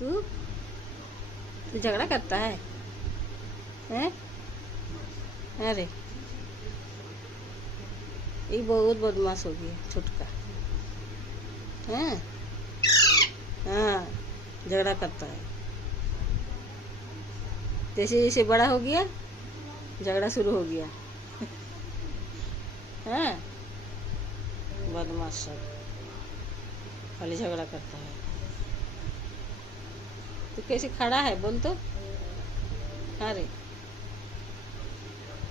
तू तू झगड़ा करता है हैं? अरे ये बहुत बदमाश हो गया छुटका। हैं? हाँ, झगड़ा करता है। जैसे जैसे बड़ा हो गया झगड़ा शुरू हो गया। हाँ, बदमाश सब खाली झगड़ा करता है। तो कैसे खड़ा है बोल तो। अरे